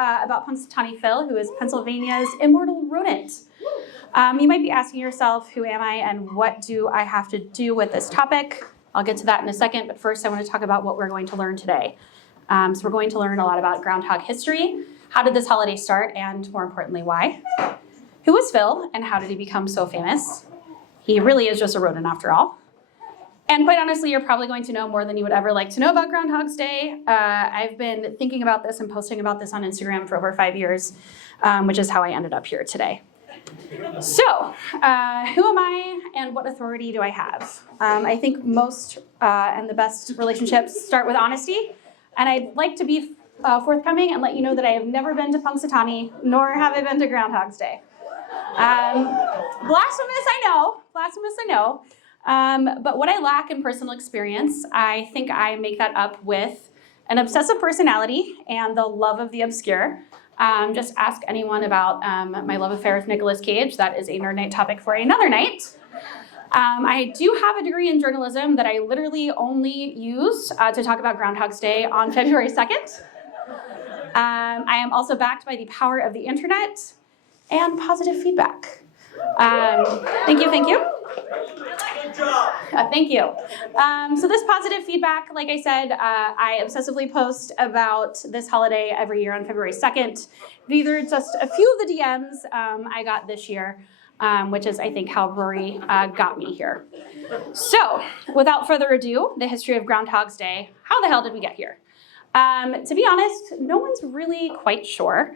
about Punxsutawney Phil, who is Pennsylvania's Immortal Rodent. You might be asking yourself, who am I and what do I have to do with this topic? I'll get to that in a second, but first I want to talk about what we're going to learn today. So we're going to learn a lot about groundhog history, how did this holiday start, and more importantly, why? Who was Phil, and how did he become so famous? He really is just a rodent after all. And quite honestly, you're probably going to know more than you would ever like to know about Groundhog's Day. I've been thinking about this and posting about this on Instagram for over 5 years, which is how I ended up here today. So, who am I and what authority do I have? I think most and the best relationships start with honesty. And I'd like to be forthcoming and let you know that I have never been to Punxsutawney, nor have I been to Groundhog's Day. Blasphemous, I know. But what I lack in personal experience, I think I make that up with an obsessive personality and the love of the obscure. Just ask anyone about my love affair with Nicolas Cage. That is a nerd night topic for another night. I do have a degree in journalism that I literally only use to talk about Groundhog's Day on February 2nd. I am also backed by the power of the internet and positive feedback. Thank you. Good job. Thank you. So this positive feedback, like I said, I obsessively post about this holiday every year on February 2nd. These are just a few of the DMs I got this year, which is, I think, how Rory got me here. So without further ado, the history of Groundhog's Day. How the hell did we get here? To be honest, no one's really quite sure,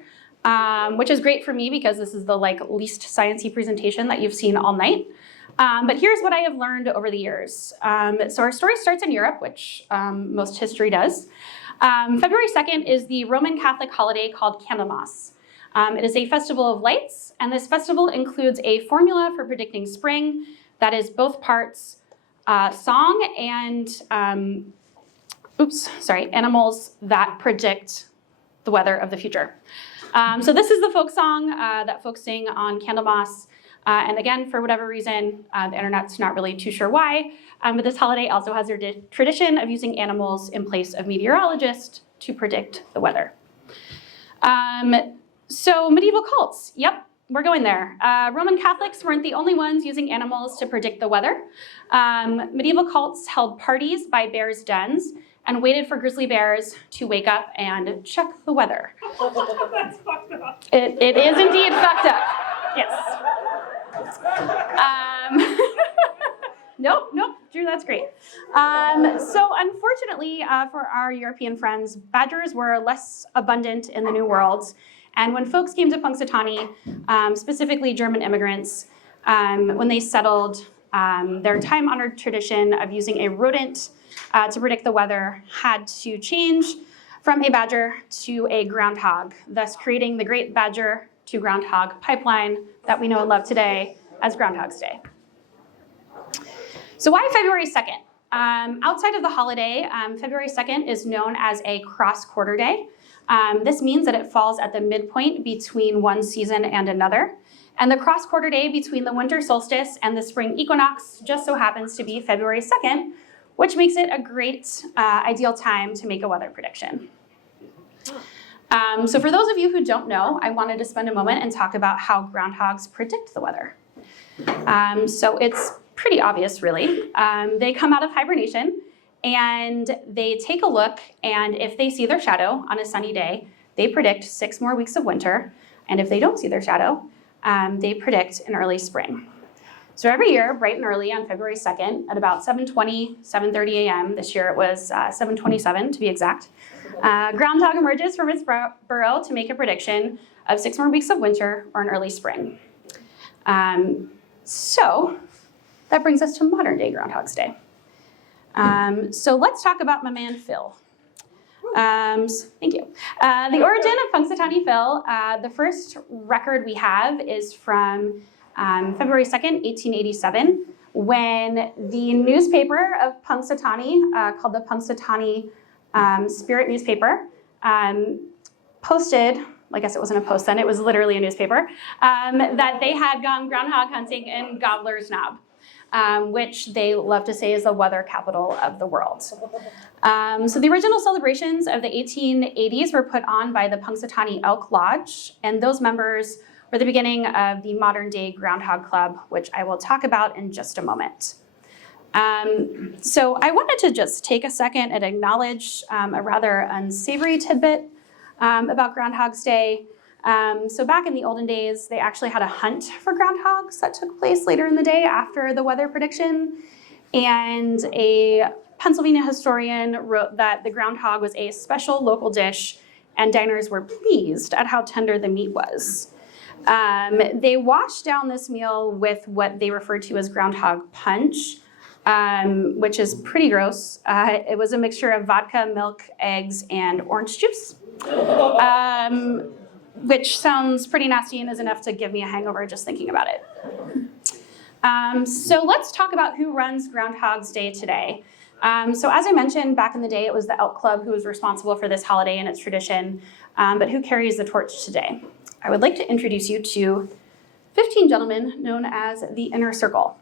which is great for me because this is the least sciencey presentation that you've seen all night. But here's what I have learned over the years. So our story starts in Europe, which most history does. February 2nd is the Roman Catholic holiday called Candlemas. It is a festival of lights, and this festival includes a formula for predicting spring that is both parts song and animals that predict the weather of the future. So this is the folk song that folks sing on Candlemas. And again, for whatever reason, the internet's not really too sure why, but this holiday also has their tradition of using animals in place of meteorologists to predict the weather. So medieval cults, yep, we're going there. Roman Catholics weren't the only ones using animals to predict the weather. Medieval cults held parties by bears' dens and waited for grizzly bears to wake up and check the weather. That's fucked up. It is indeed fucked up, yes. Nope, Drew, that's great. So unfortunately for our European friends, badgers were less abundant in the New World. And when folks came to Punxsutawney, specifically German immigrants, when they settled, their time-honored tradition of using a rodent to predict the weather had to change from a badger to a groundhog, thus creating the great badger to groundhog pipeline that we know and love today as Groundhog's Day. So why February 2nd? Outside of the holiday, February 2nd is known as a cross-quarter day. This means that it falls at the midpoint between one season and another. And the cross-quarter day between the winter solstice and the spring equinox just so happens to be February 2nd, which makes it a great, ideal time to make a weather prediction. So for those of you who don't know, I wanted to spend a moment and talk about how groundhogs predict the weather. So it's pretty obvious, really. They come out of hibernation and they take a look, and if they see their shadow on a sunny day, they predict 6 more weeks of winter. And if they don't see their shadow, they predict an early spring. So every year, bright and early on February 2nd, at about 7:20, 7:30 a.m., this year it was 7:27 to be exact, groundhog emerges from its burrow to make a prediction of 6 more weeks of winter or an early spring. So that brings us to modern day Groundhog's Day. So let's talk about my man Phil. Thank you. The origin of Punxsutawney Phil, the first record we have is from February 2nd, 1887, when the newspaper of Punxsutawney, called the Punxsutawney Spirit newspaper, posted, I guess it wasn't a post then, it was literally a newspaper, that they had gone groundhog hunting in Gobbler's Knob. which they love to say is the weather capital of the world. So the original celebrations of the 1880s were put on by the Punxsutawney Elk Lodge, and those members were the beginning of the modern day Groundhog Club, which I will talk about in just a moment. So I wanted to just take a second and acknowledge a rather unsavory tidbit about Groundhog's Day. So back in the olden days, they actually had a hunt for groundhogs that took place later in the day after the weather prediction. And a Pennsylvania historian wrote that the groundhog was a special local dish, and diners were pleased at how tender the meat was. They washed down this meal with what they referred to as groundhog punch, which is pretty gross. It was a mixture of vodka, milk, eggs, and orange juice, which sounds pretty nasty and is enough to give me a hangover just thinking about it. So let's talk about who runs Groundhog's Day today. So as I mentioned, back in the day, it was the Elk Club who was responsible for this holiday and its tradition, but who carries the torch today? I would like to introduce you to 15 gentlemen known as the Inner Circle.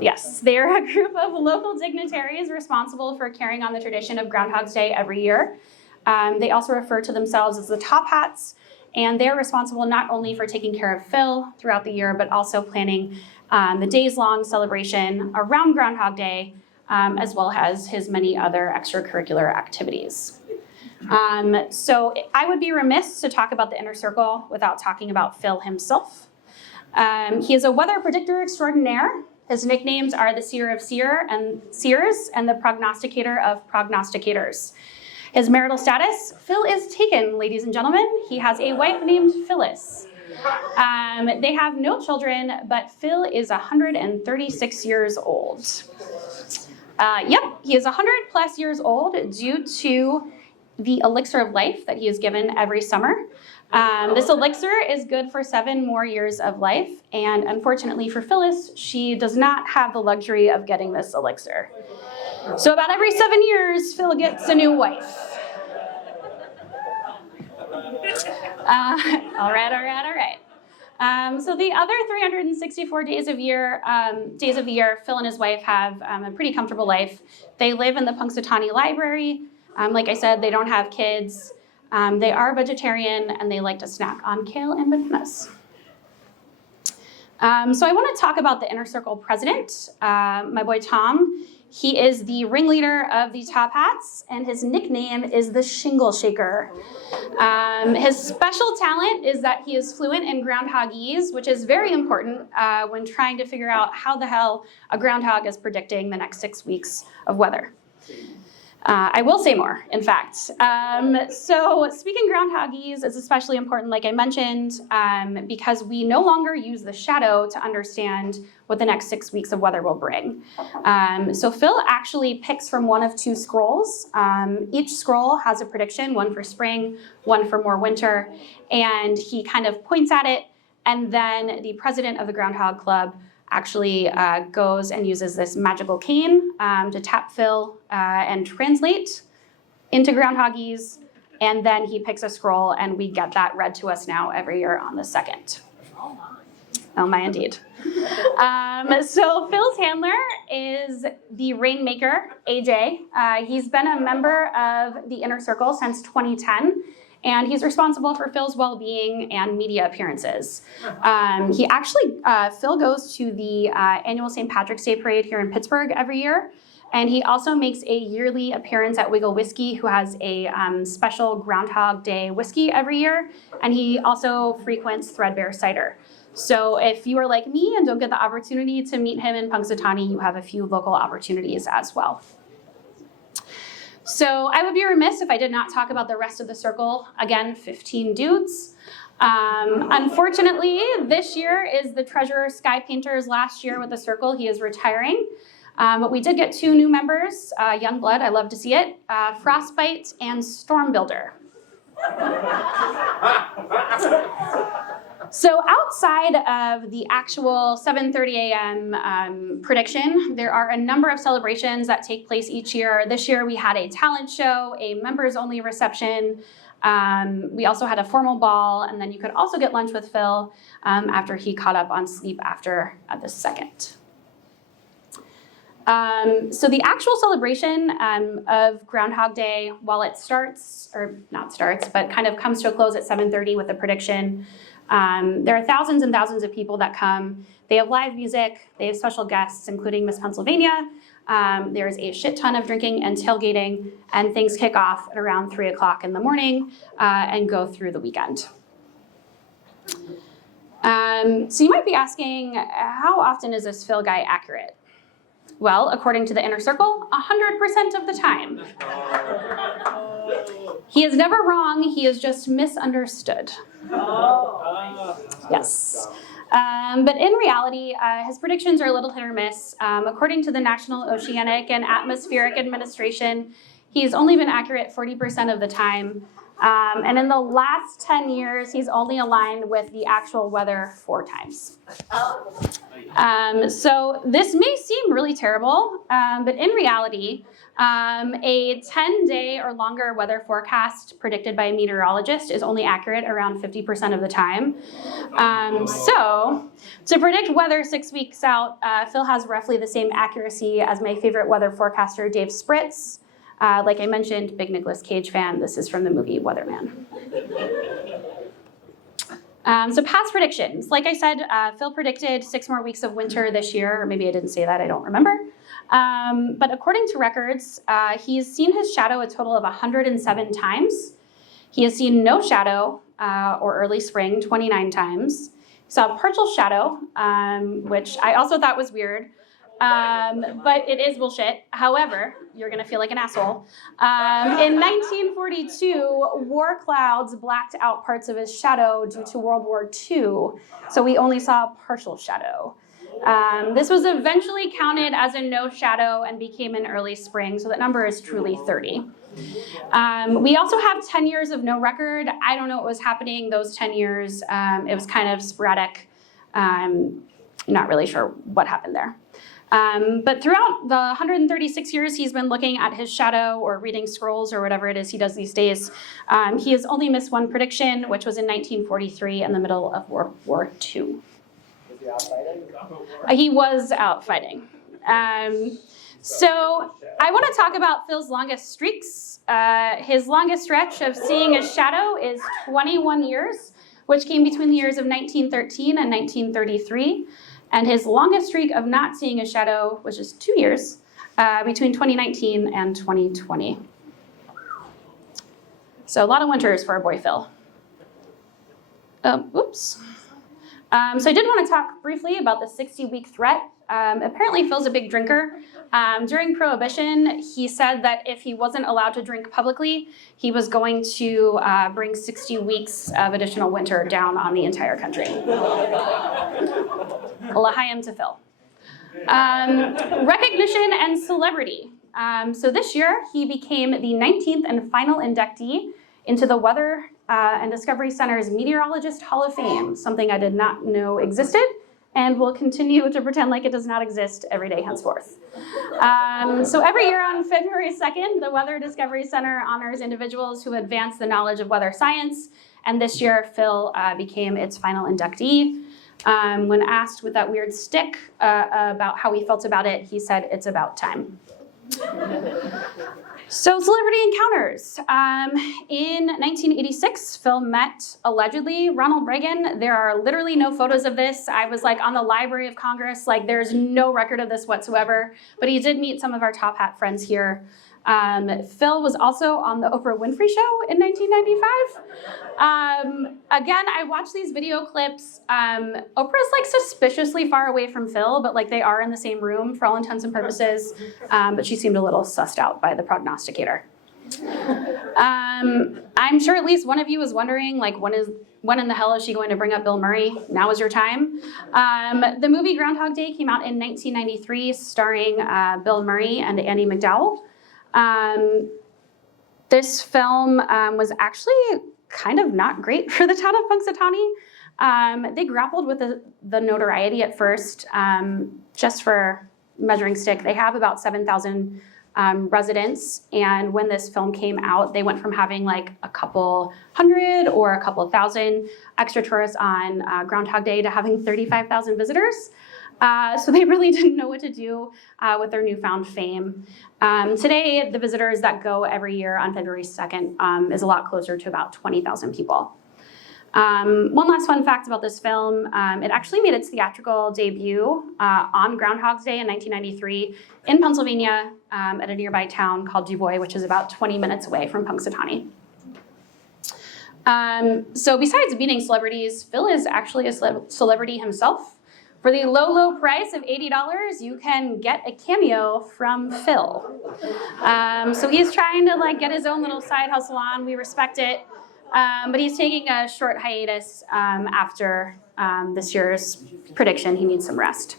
Yes, they are a group of local dignitaries responsible for carrying on the tradition of Groundhog's Day every year. They also refer to themselves as the Top Hats, and they're responsible not only for taking care of Phil throughout the year, but also planning the days-long celebration around Groundhog Day, as well as his many other extracurricular activities. So I would be remiss to talk about the Inner Circle without talking about Phil himself. He is a weather predictor extraordinaire. His nicknames are the Seer of Seers and the Prognosticator of Prognosticators. His marital status, Phil is taken, ladies and gentlemen. He has a wife named Phyllis. They have no children, but Phil is 136 years old. Yep, he is 100 plus years old due to the elixir of life that he is given every summer. This elixir is good for 7 more years of life, and unfortunately for Phyllis, she does not have the luxury of getting this elixir. So about every 7 years, Phil gets a new wife. All right. So the other 364 days of the year, Phil and his wife have a pretty comfortable life. They live in the Punxsutawney Library. Like I said, they don't have kids. They are vegetarian, and they like to snack on kale and bananas. So I want to talk about the Inner Circle president, my boy Tom. He is the ringleader of the Top Hats, and his nickname is the Shingle Shaker. His special talent is that he is fluent in groundhogese, which is very important when trying to figure out how the hell a groundhog is predicting the next 6 weeks of weather. I will say more, in fact. So speaking groundhogese is especially important, like I mentioned, because we no longer use the shadow to understand what the next 6 weeks of weather will bring. So Phil actually picks from one of 2 scrolls. Each scroll has a prediction, one for spring, one for more winter, and he kind of points at it, and then the president of the Groundhog Club actually goes and uses this magical cane to tap Phil and translate into groundhogese, and then he picks a scroll, and we get that read to us now every year on the 2nd. Oh my, indeed. So Phil's handler is the Rainmaker, AJ. He's been a member of the Inner Circle since 2010. And he's responsible for Phil's well-being and media appearances. Phil goes to the annual St. Patrick's Day Parade here in Pittsburgh every year. And he also makes a yearly appearance at Wiggle Whiskey, who has a special Groundhog Day whiskey every year. And he also frequents Threadbare Cider. So if you are like me and don't get the opportunity to meet him in Punxsutawney, you have a few local opportunities as well. So I would be remiss if I did not talk about the rest of the circle. Again, 15 dudes. Unfortunately, this year is the Treasurer Sky Painter's last year with the circle. He is retiring. But we did get 2 new members, young blood, I love to see it, Frostbite and Storm Builder. So outside of the actual 7:30 a.m. Prediction, there are a number of celebrations that take place each year. This year we had a talent show, a members-only reception. We also had a formal ball, and then you could also get lunch with Phil after he caught up on sleep after the 2nd. So the actual celebration of Groundhog Day, while it starts, or not starts, but kind of comes to a close at 7:30 with a prediction, there are thousands and thousands of people that come. They have live music, they have special guests, including Miss Pennsylvania. There's a shit ton of drinking and tailgating, and things kick off at around 3 o'clock in the morning and go through the weekend. So you might be asking, how often is this Phil guy accurate? Well, according to the Inner Circle, 100% of the time. He is never wrong, he is just misunderstood. Yes. But in reality, his predictions are a little hit or miss. According to the National Oceanic and Atmospheric Administration, he's only been accurate 40% of the time. And in the last 10 years, he's only aligned with the actual weather 4 times. So this may seem really terrible, but in reality, a 10-day or longer weather forecast predicted by a meteorologist is only accurate around 50% of the time. So to predict weather 6 weeks out, Phil has roughly the same accuracy as my favorite weather forecaster, Dave Spritz. Like I mentioned, big Nicolas Cage fan. This is from the movie Weatherman. So past predictions. Like I said, Phil predicted 6 more weeks of winter this year, or maybe I didn't say that, I don't remember. But according to records, he's seen his shadow a total of 107 times. He has seen no shadow, or early spring, 29 times. He saw a partial shadow, which I also thought was weird. But it is bullshit. However, you're gonna feel like an asshole. In 1942, war clouds blacked out parts of his shadow due to World War II, so we only saw a partial shadow. This was eventually counted as a no shadow and became an early spring, so that number is truly 30. We also have 10 years of no record. I don't know what was happening those 10 years. It was kind of sporadic. Not really sure what happened there. But throughout the 136 years he's been looking at his shadow or reading scrolls or whatever it is he does these days, he has only missed one prediction, which was in 1943 in the middle of World War II. Was he out fighting? He was out fighting. So I want to talk about Phil's longest streaks. His longest stretch of seeing a shadow is 21 years, which came between the years of 1913 and 1933. And his longest streak of not seeing a shadow, which is 2 years, between 2019 and 2020. So a lot of winters for our boy Phil. Oops. So I did want to talk briefly about the 60-week threat. Apparently Phil's a big drinker. During Prohibition, he said that if he wasn't allowed to drink publicly, he was going to bring 60 weeks of additional winter down on the entire country. L'chaim to Phil. Recognition and celebrity. So this year, he became the 19th and final inductee into the Weather and Discovery Center's Meteorologist Hall of Fame, something I did not know existed, and will continue to pretend like it does not exist every day henceforth. So every year on February 2nd, the Weather Discovery Center honors individuals who advance the knowledge of weather science, and this year Phil became its final inductee. When asked with that weird stick about how he felt about it, he said, "It's about time." So celebrity encounters. In 1986, Phil met, allegedly, Ronald Reagan. There are literally no photos of this. I was like on the Library of Congress, like there's no record of this whatsoever, but he did meet some of our top hat friends here. Phil was also on the Oprah Winfrey Show in 1995. Again, I watched these video clips. Oprah's like suspiciously far away from Phil, but like they are in the same room for all intents and purposes. But she seemed a little sussed out by the prognosticator. I'm sure at least one of you was wondering, like, when in the hell is she going to bring up Bill Murray? Now is your time. The movie Groundhog Day came out in 1993, starring Bill Murray and Andie MacDowell. This film was actually kind of not great for the town of Punxsutawney. They grappled with the notoriety at first, just for measuring stick. They have about 7,000 residents, and when this film came out, they went from having like a couple hundred or a couple thousand extra tourists on Groundhog Day to having 35,000 visitors. So they really didn't know what to do with their newfound fame. Today, the visitors that go every year on February 2nd is a lot closer to about 20,000 people. One last fun fact about this film, it actually made its theatrical debut on Groundhog's Day in 1993 in Pennsylvania at a nearby town called Dubois, which is about 20 minutes away from Punxsutawney. So besides beating celebrities, Phil is actually a celebrity himself. For the low, low price of $80, you can get a cameo from Phil. So he's trying to get his own little side hustle on. We respect it. But he's taking a short hiatus after this year's prediction. He needs some rest.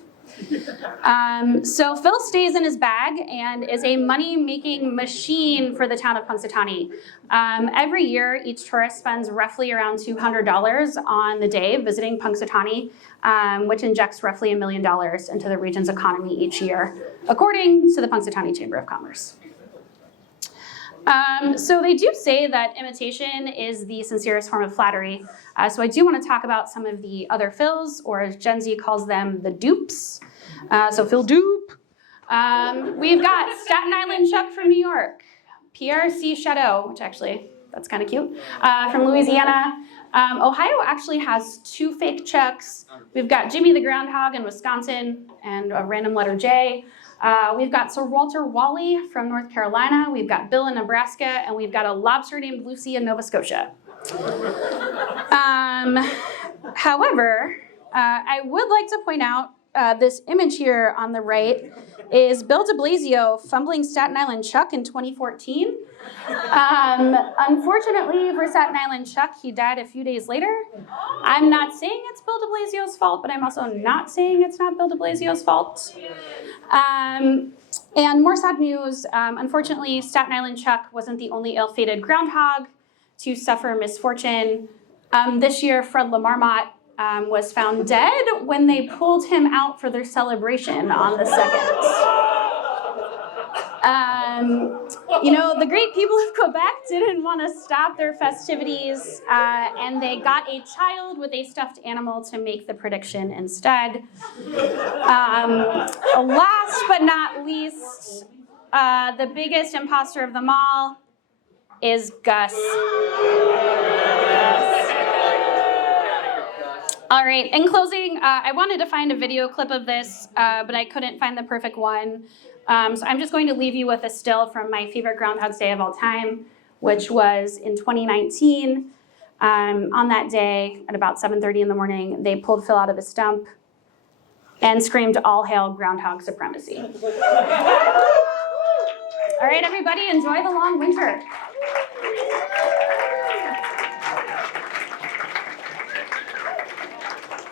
So Phil stays in his bag and is a money-making machine for the town of Punxsutawney. Every year, each tourist spends roughly around $200 on the day visiting Punxsutawney, which injects roughly $1 million into the region's economy each year, according to the Punxsutawney Chamber of Commerce. So they do say that imitation is the sincerest form of flattery. So I do want to talk about some of the other Phils, or as Gen Z calls them, the dupes. So Phil Dupe. We've got Staten Island Chuck from New York, PRC Shadow, which actually, that's kind of cute, from Louisiana. Ohio actually has 2 fake Chucks. We've got Jimmy the Groundhog in Wisconsin and a random letter J. We've got Sir Walter Wally from North Carolina, we've got Bill in Nebraska, and we've got a lobster named Lucy in Nova Scotia. However, I would like to point out this image here on the right is Bill de Blasio fumbling Staten Island Chuck in 2014. Unfortunately for Staten Island Chuck, he died a few days later. I'm not saying it's Bill de Blasio's fault, but I'm also not saying it's not Bill de Blasio's fault. And more sad news, unfortunately, Staten Island Chuck wasn't the only ill-fated groundhog to suffer misfortune. This year, Fred LaMarmot was found dead when they pulled him out for their celebration on the 2nd. The great people of Quebec didn't want to stop their festivities, and they got a child with a stuffed animal to make the prediction instead. Last but not least, the biggest imposter of them all is Gus. All right, in closing, I wanted to find a video clip of this, but I couldn't find the perfect one. So I'm just going to leave you with a still from my favorite Groundhog's Day of all time, which was in 2019. On that day, at about 7:30 in the morning, they pulled Phil out of his stump and screamed, "All hail groundhog supremacy." All right, everybody, enjoy the long winter.